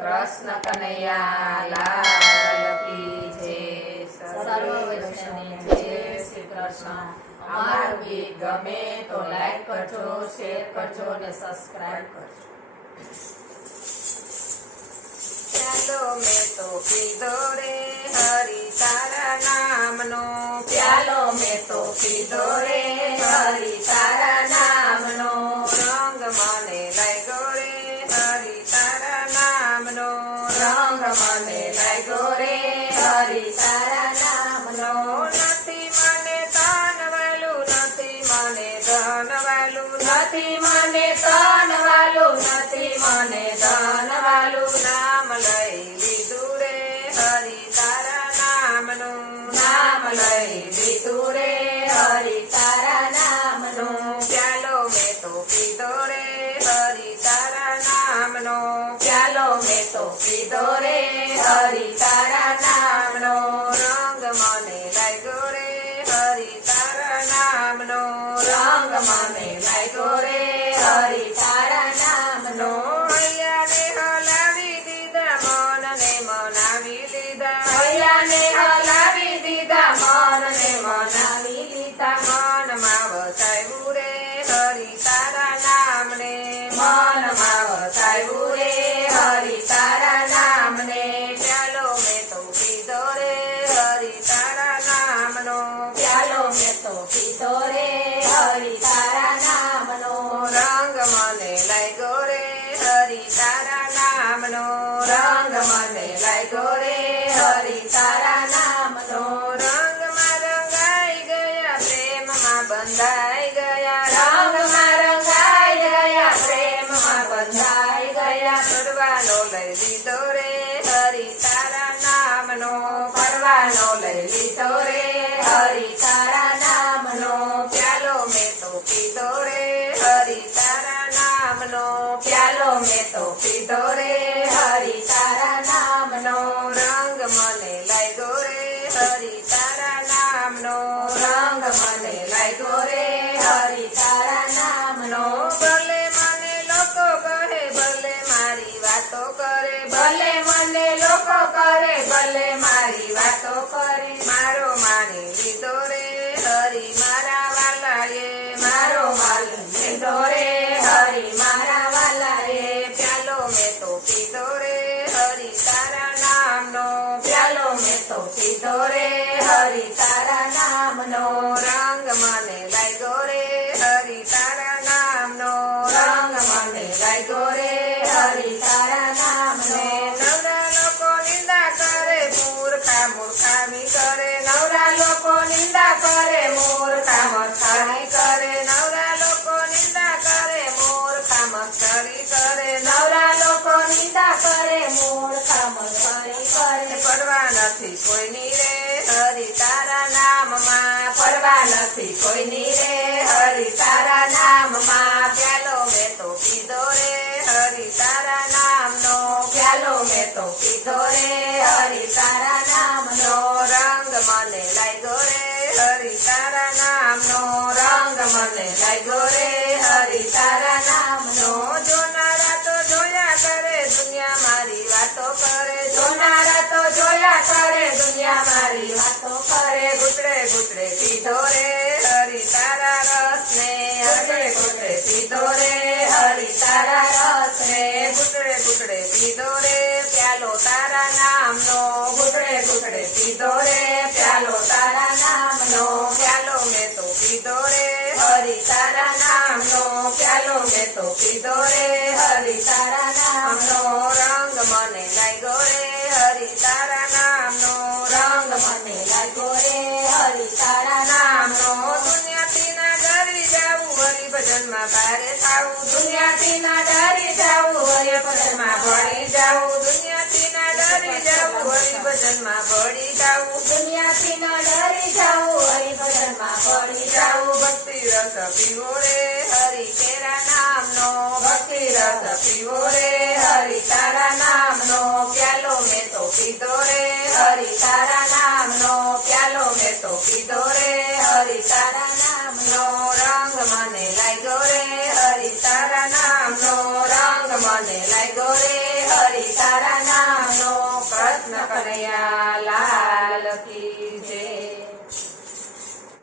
કૃષ્ણ કનૈયા લાલ કી જય સર્વ વૈષ્ણવને જય શ્રી કૃષ્ણ અમારું ગીત ગમે તો લાઈક કરજો શેર કરજો અને સબસ્ક્રાઇબ કરજો ચાલો મેં તો પીધો રે હરિ તારા નામનો પ્યાલો મેં તો પીધો મને વાલું નથી મને તન વાલું નથી મને ધન વાલું નામ લઈ લીધું રે હરિ તારા નામનું નામ લઈ લીધું રે હરિ તારા નામનું ચાલો મેં તો પીધો રે હરિ તારા નામનો ચાલો મેં તો પીધો રે હરિ તારા મને લાગ્યો રે હરિ તારા નામનો હૈયાને હલાવી દીધા, મનને મનાવી દીધા. હૈયાને હલાવી દીધા, મનને મનાવી લીધા મનમાં વસાયું રે હરિ તારા નામને. મનમાં વસાયું રે હરી તારા નામને. ચાલો મેં તો પીધો રે હરી તારા નામનો. ચાલો મેં તો પીધો રે રંગ મને લાગ્યો રે હરિ તારા નામ નો રંગ રંગમાં રંગાઈ ગયા પ્રેમમાં બંધાઈ ગયા રંગમાં રંગાઈ ગયા પ્રેમમાં બંધાઈ ગયા ફરવાનો લઈ લીધો રે હરિ તારા નામનો ફરવાનો લઈ લીધો રે હરિ તારા મારી વાતો કરી, મારો માની લીધો રે, હરિ મારા વાલાએ, મારો માની લીધો રે, હરિ મારા વાલાએ, પ્યાલો મેં તો પીધો રે, હરિ તારા નામનો પ્યાલો મેં તો પીધો રે, હરિ તારા મૂર્ખા કરે નવરા લોકો નિંદા કરે મૂર્ખા મસ્કરી કરે પડવા નથી કોઈની રે. હરિ તારા નામમાં પડવા નથી કોઈની રે. હરિ તારા નામમાં પ્યાલો મેં તો પીધો રે. હરિ તારા નામનો પ્યાલો મેં તો પીધો રે. હરિ તારા નામનો રંગ મને લાગ્યો રે. હરિ તારા નામનો રંગ મને લાગ્યો રે. હરિ તારા પીધો રે પ્યાલો તારા નામનો. ગુટડે ગુટડે પીધો રે, પ્યાલો તારા નામનો. પ્યાલો મેં તો રે હરિ તારા નામનો. પ્યાલો મેં તો પીધો રે ભારે થાવું દુનિયાથી ના ડરી જાવું હરિ ભજનમાં ભળી જાવું દુનિયાથી ના ડરી જાવું હરિ ભજનમાં ભળી જાવું દુનિયાથી ના ડરી જાવું હરિ ભજનમાં ભળી જાવું ભક્તિ રસ પીવો રે હરિ તેરા નામનો ભક્તિ રસ પીવો મને લાગ્યો રે હરિ તારા નામનો પ્રશ્ન કનૈયા